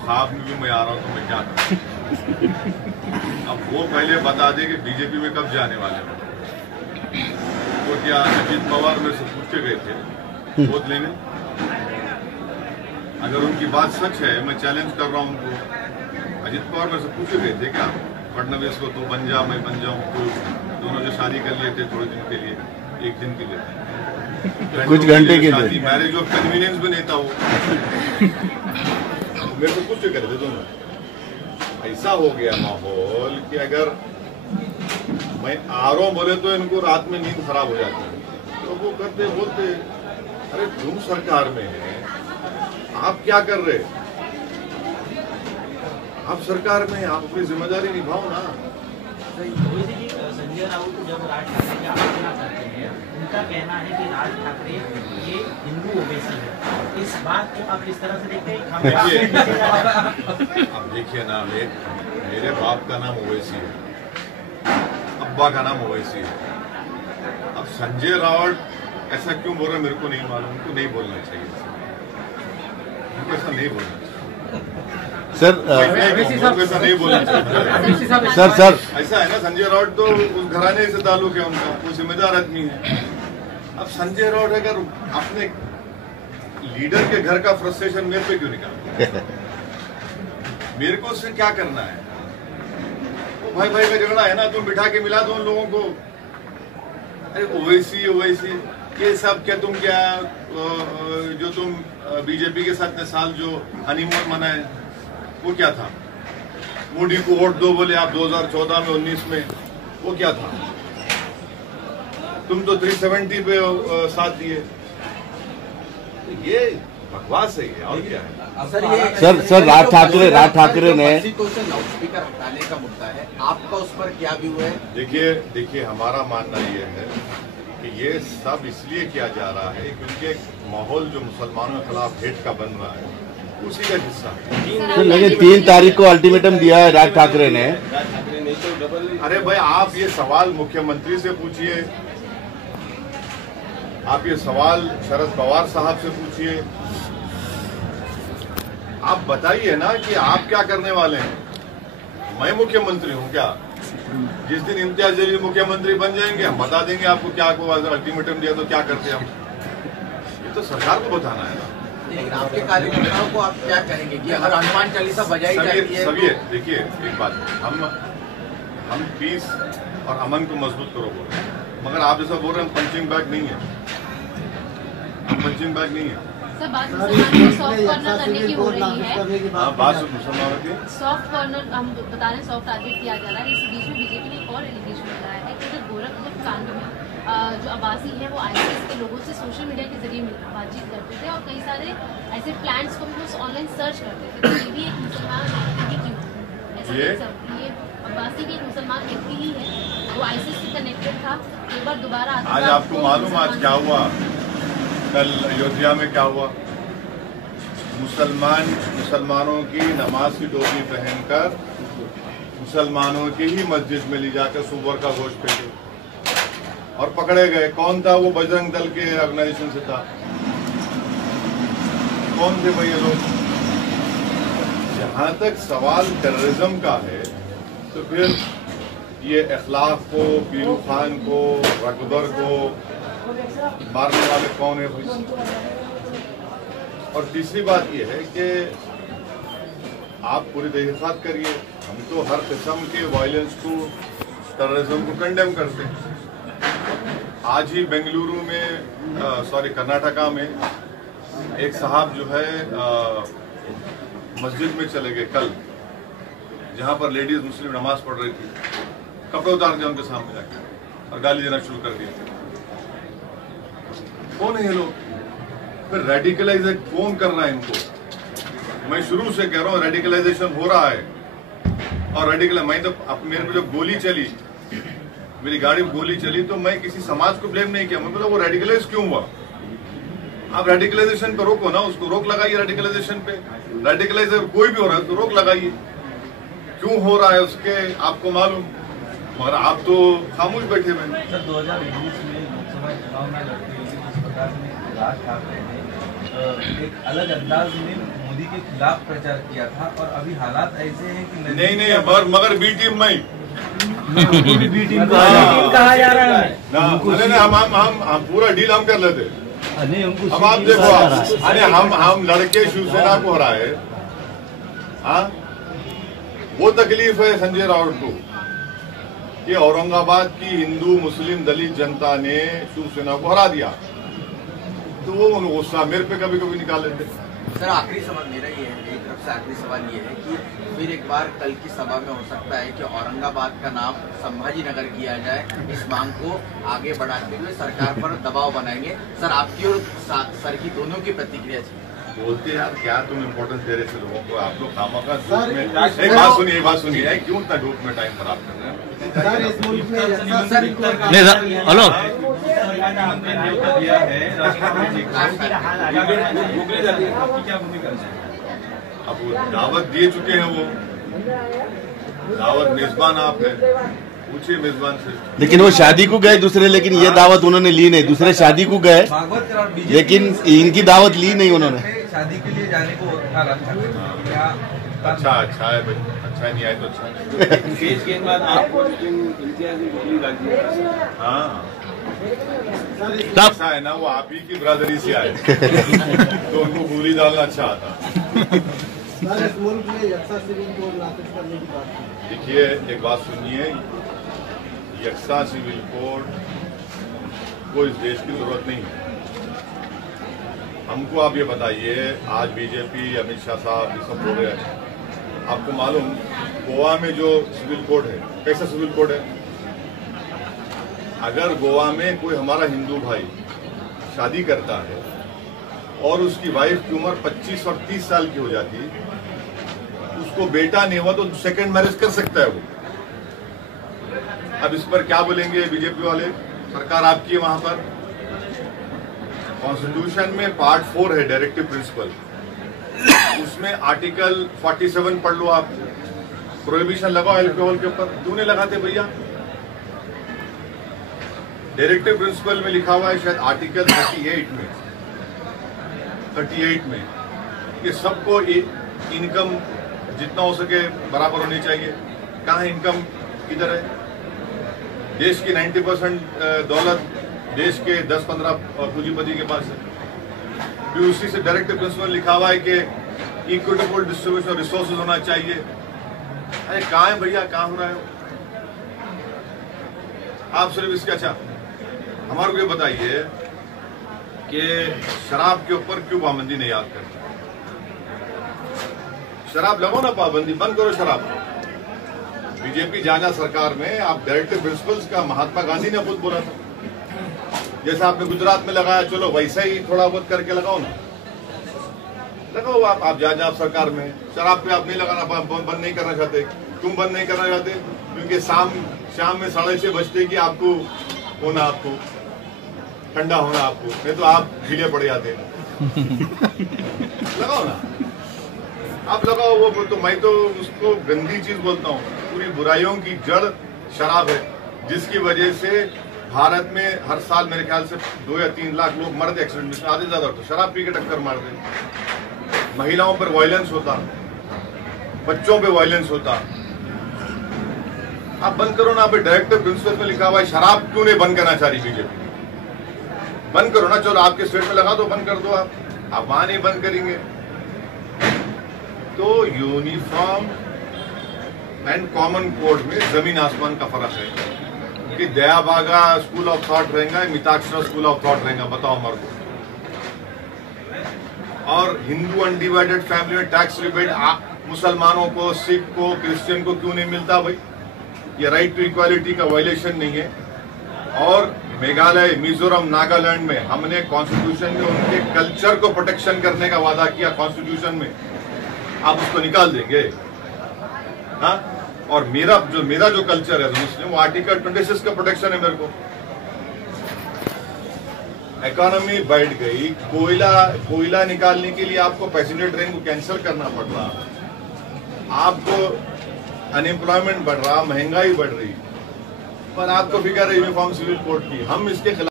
ख्वाब में भी मैं आ रहा हूँ तो मैं क्या करूँ। अब वो पहले बता दे कि बीजेपी में कब जाने वाले हैं। तो क्या अजीत पवार मेरे से पूछ के गए थे वोट लेने? अगर उनकी बात सच है, मैं चैलेंज कर रहा हूँ उनको। अजीत पवार मेरे से पूछ के गए थे क्या फडणवीस को तू बन जा मैं बन जाऊँ? तो दोनों जो शादी कर लिए थे थोड़े दिन के लिए, एक दिन के लिए, कुछ घंटे के लिए, मैरिज ऑफ कन्वीनियंस भी नहीं था वो। मेरे से पूछ के गए थे दोनों। ऐसा हो गया माहौल कि अगर मैं आ रहा हूं बोले तो इनको रात में नींद खराब हो जाती है। तो वो करते बोलते अरे तुम सरकार में है, आप क्या कर रहे? आप सरकार में आप अपनी जिम्मेदारी निभाओ ना। संजय राउत जब राज ठाकरे की आलोचना करते हैं, उनका कहना है कि राज ठाकरे ये हिंदू ओबीसी है। इस बात को आप किस तरह से देखते हैं? अब देखिए ना, मेरे बाप का नाम ओवैसी है, अब्बा का नाम ओवैसी है। अब संजय राउत ऐसा क्यों बोल रहे मेरे को नहीं मालूम। उनको नहीं बोलना चाहिए, उनको ऐसा नहीं बोलना चाहिए सर। ऐसा नहीं बोलना चाहिए सर ऐसा है ना, संजय राउत तो उस घराने से ताल्लुक है उनका, वो जिम्मेदार आदमी है। अब संजय राउत अगर अपने लीडर के घर का फ्रस्ट्रेशन मेरे पे क्यों निकाल? मेरे को उससे क्या करना है? वो भाई भाई का झगड़ा है ना, तुम बिठा के मिला दो उन लोगों को। अरे ओवैसी ओवैसी ये सब क्या तुम क्या जो तुम बीजेपी के साथ साल जो हनीमून मनाए वो क्या था? मोदी को वोट दो बोले आप 2014 में 19 में, वो क्या था? तुम तो 370 पे साथ दिए। ये बकवास है ये, और क्या है? सर राज ठाकरे ने लाउड स्पीकर हटाने का मुद्दा है, आपका उस पर क्या व्यू है? देखिए हमारा मानना ये है कि ये सब इसलिए किया जा रहा है क्योंकि एक माहौल जो मुसलमानों के खिलाफ हेट का बन रहा है उसी का हिस्सा है। लेकिन 3 तारीख को अल्टीमेटम दिया है राज ठाकरे ने। अरे भाई आप ये सवाल मुख्यमंत्री से पूछिए, आप ये सवाल शरद पवार साहब से पूछिए। आप बताइए ना कि आप क्या करने वाले हैं। मैं मुख्यमंत्री हूं क्या? जिस दिन इम्तियाज जलील मुख्यमंत्री बन जाएंगे हम बता देंगे आपको क्या अल्टीमेटम दिया तो क्या करते हम। ये तो सरकार को बताना है ना। आपके कार्यकर्ताओं को आप क्या कहेंगे कि हर हनुमान चालीसा बजाई जाती है? सभी देखिए एक बात, हम पीस और अमन को मजबूत करो बोल रहे हैं, मगर आप जैसा बोल रहे हैं हम पंचिंग बैग नहीं है, हम पंचिंग बैग नहीं है। सर बात मुसलमानों को सॉफ्ट कॉर्नर करने की हो रही है। हाँ, बात मुसलमानों की सॉफ्ट कॉर्नर हम बता रहे हैं, सॉफ्ट टारगेट किया जा रहा है। इस बीच में बीजेपी ने एक और एलिगेशन लगाया है कि गोरखपुर कांड में जो आवासी है वो आईएसआईएस के लोगों से सोशल मीडिया के जरिए बातचीत करते थे और कई सारे ऐसे प्लान्स को भी वो ऑनलाइन सर्च करते थे। तो ये भी एक मुसलमान व्यक्ति ही क्यों? ये अब्बासी भी एक मुसलमान व्यक्ति ही है, वो आईएसआईएस से कनेक्टेड था। एक बार दोबारा आज आपको मालूम आज क्या हुआ? कल अयोध्या में क्या हुआ? मुसलमानों की नमाज की टोपी पहनकर मुसलमानों की ही मस्जिद में ले जाकर सुअर का गोश्त फेंके और पकड़े गए। कौन था वो? बजरंग दल के ऑर्गेनाइजेशन से था। कौन थे भाई ये लोग? जहां तक सवाल टेररिज्म का है तो फिर ये इखलाक को, पीरू खान को, अकबर को मारने वाले कौन है भाई? और तीसरी बात यह है कि आप पूरी तहकीकात करिए। हम तो हर किस्म के वायलेंस को, टेररिज्म को कंडेम करते हैं। आज ही बेंगलुरु में कर्नाटका में एक साहब जो है मस्जिद में चले गए कल, जहां पर लेडीज मुस्लिम नमाज पढ़ रही थी, कपड़े उतार दिया उनके सामने जाकर और गाली देना शुरू कर दिया। कौन है ये लोग? फिर रेडिकलाइज कौन कर रहा है इनको? मैं शुरू से कह रहा हूँ रेडिकलाइजेशन हो रहा है। और मैं तो मेरे को जब गोली चली, मेरी गाड़ी में गोली चली, तो मैं किसी समाज को ब्लेम नहीं किया। मैं बोला वो रेडिकलाइज क्यों हुआ? आप रेडिकलाइजेशन पे रोको ना, उसको रोक लगाइए रेडिकलाइजेशन पे। रेडिकलाइज कोई भी हो रहा है तो रोक लगाइए। क्यों हो रहा है उसके आपको मालूम, मगर आप तो खामोश बैठे हुए हैं। 2019 में लोकसभा चुनाव में लड़ते हुए जिस प्रकार में राज ठाकरे ने एक अलग अंदाज में मोदी के खिलाफ प्रचार किया था और अभी हालात ऐसे हैं कि नहीं मगर बी टीम में बी टीम कहा जा रहा है हम पूरा डील हम कर लेते। अब आप देखो अरे हम लड़के शिवसेना को हराए। हाँ वो तकलीफ है संजय राउत को कि औरंगाबाद की हिंदू मुस्लिम दलित जनता ने शिवसेना को हरा दिया, तो वो गुस्सा मेरे पे कभी कभी निकाल लेते। सर आखिरी सवाल मेरा ये है, एक तरफ से आखिरी सवाल ये है कि फिर एक बार कल की सभा में हो सकता है कि औरंगाबाद का नाम संभाजी नगर किया जाए। इस मांग को आगे बढ़ाते हुए सरकार पर दबाव बनाएंगे। सर आपकी और सर की दोनों की प्रतिक्रिया चाहिए। बोलते यार क्या तुम इम्पोर्टेंस दे रहे थे लोगों को, आप लोग खामा का धूप में। एक बात सुनिए क्यों इतना धूप में टाइम खराब कर रहे हैं? हेलो अब वो दावत दे चुके हैं, वो दावत मेजबान आप है, पूछिए मेजबान से। लेकिन वो शादी को गए दूसरे, लेकिन ये दावत उन्होंने ली नहीं। दूसरे शादी को गए लेकिन इनकी दावत ली नहीं उन्होंने। शादी के लिए जाने को अच्छा है भाई, अच्छा नहीं आए तो अच्छा शेष गेंदबाज आपको इम्तियाज गोली लगी है। हाँ ऐसा है ना, वो आप ही की ब्रदरी से आए तो उनको गोली डालना अच्छा आता। देखिए एक बात सुनिए, यक्सा सिविल कोड को इस देश की जरूरत नहीं है। हमको आप ये बताइए, आज बीजेपी अमित शाह साहब ये सब बोल रहे हैं, आपको मालूम गोवा में जो सिविल कोड है कैसा सिविल कोड है? अगर गोवा में कोई हमारा हिंदू भाई शादी करता है और उसकी वाइफ की उम्र 25 और 30 साल की हो जाती, उसको बेटा नहीं हुआ तो सेकंड मैरिज कर सकता है वो। अब इस पर क्या बोलेंगे बीजेपी वाले? सरकार आपकी है वहां पर। कॉन्स्टिट्यूशन में पार्ट 4 है डायरेक्टिव प्रिंसिपल, उसमें आर्टिकल 47 पढ़ लो आप, प्रोहिबिशन लगाओ अल्कोहल के ऊपर। क्यों नहीं लगाते भैया? डायरेक्टिव प्रिंसिपल में लिखा हुआ है शायद आर्टिकल 38 में कि सबको इनकम जितना हो सके बराबर होनी चाहिए। कहाँ इनकम किधर है? देश की 90% दौलत देश के 10-15 पूंजीपति के पास है। फिर उसी से डायरेक्टिव प्रिंसिपल लिखा हुआ है कि इक्विटेबल डिस्ट्रीब्यूशन रिसोर्सेज होना चाहिए। अरे कहाँ है भैया, कहाँ हो रहा है? आप सिर्फ इसका अच्छा हमारे को ये बताइए कि शराब के ऊपर क्यों पाबंदी नहीं याद करते? शराब लगाओ ना पाबंदी, बंद करो शराब। बीजेपी जाना सरकार में आप डायरेक्टिव प्रिंसिपल्स का महात्मा गांधी ने खुद बोला था, जैसा आपने गुजरात में लगाया, चलो वैसा ही थोड़ा बहुत करके लगाओ ना, लगाओ आप जहाँ आप सरकार में। शराब पे आप नहीं लगाना, बंद नहीं करना चाहते। क्यों बंद नहीं करना चाहते? क्योंकि शाम में 6:30 बजते कि आपको होना, आपको ठंडा होना, आपको नहीं तो आप ढीले पड़ जाते। लगाओ ना, आप लगाओ वो। तो मैं तो उसको गंदी चीज बोलता हूँ। पूरी बुराइयों की जड़ शराब है, जिसकी वजह से भारत में हर साल मेरे ख्याल से 2 या 3 लाख लोग मरते एक्सीडेंट में, आधे ज्यादा तो शराब पी के टक्कर मारते। महिलाओं पर वायलेंस होता, बच्चों पे वायलेंस होता। आप बंद करो ना। आप डायरेक्टिव प्रिंसिपल में लिखा हुआ है, शराब क्यों नहीं बंद करना चाह रही बीजेपी? बंद करो ना, चलो आपके स्टेट में लगा दो, बंद कर दो। आप वहां नहीं बंद करेंगे तो यूनिफॉर्म एंड कॉमन कोड में जमीन आसमान का फर्क है कि दया बागा स्कूल ऑफ थॉट रहेगा, मिताक्षरा स्कूल ऑफ थॉट रहेगा, बताओ हमारे को। और हिंदू अनडिवाइडेड फैमिली में टैक्स रिबेट मुसलमानों को, सिख को, क्रिश्चियन को क्यों नहीं मिलता भाई? ये राइट टू इक्वालिटी का वायलेशन नहीं है। और मेघालय, मिजोरम, नागालैंड में हमने कॉन्स्टिट्यूशन में उनके कल्चर को प्रोटेक्शन करने का वादा किया कॉन्स्टिट्यूशन में, आप उसको निकाल देंगे? हाँ, और मेरा जो कल्चर है मुस्लिम, वो आर्टिकल 26 का प्रोटेक्शन है मेरे को। इकोनॉमी बढ़ गई, कोयला निकालने के लिए आपको पैसेंजर ट्रेन को कैंसिल करना पड़ रहा, आपको अनएम्प्लॉयमेंट बढ़ रहा, महंगाई बढ़ रही, पर आपको फिक्र है यूनिफॉर्म सिविल कोड की। हम इसके खिलाफ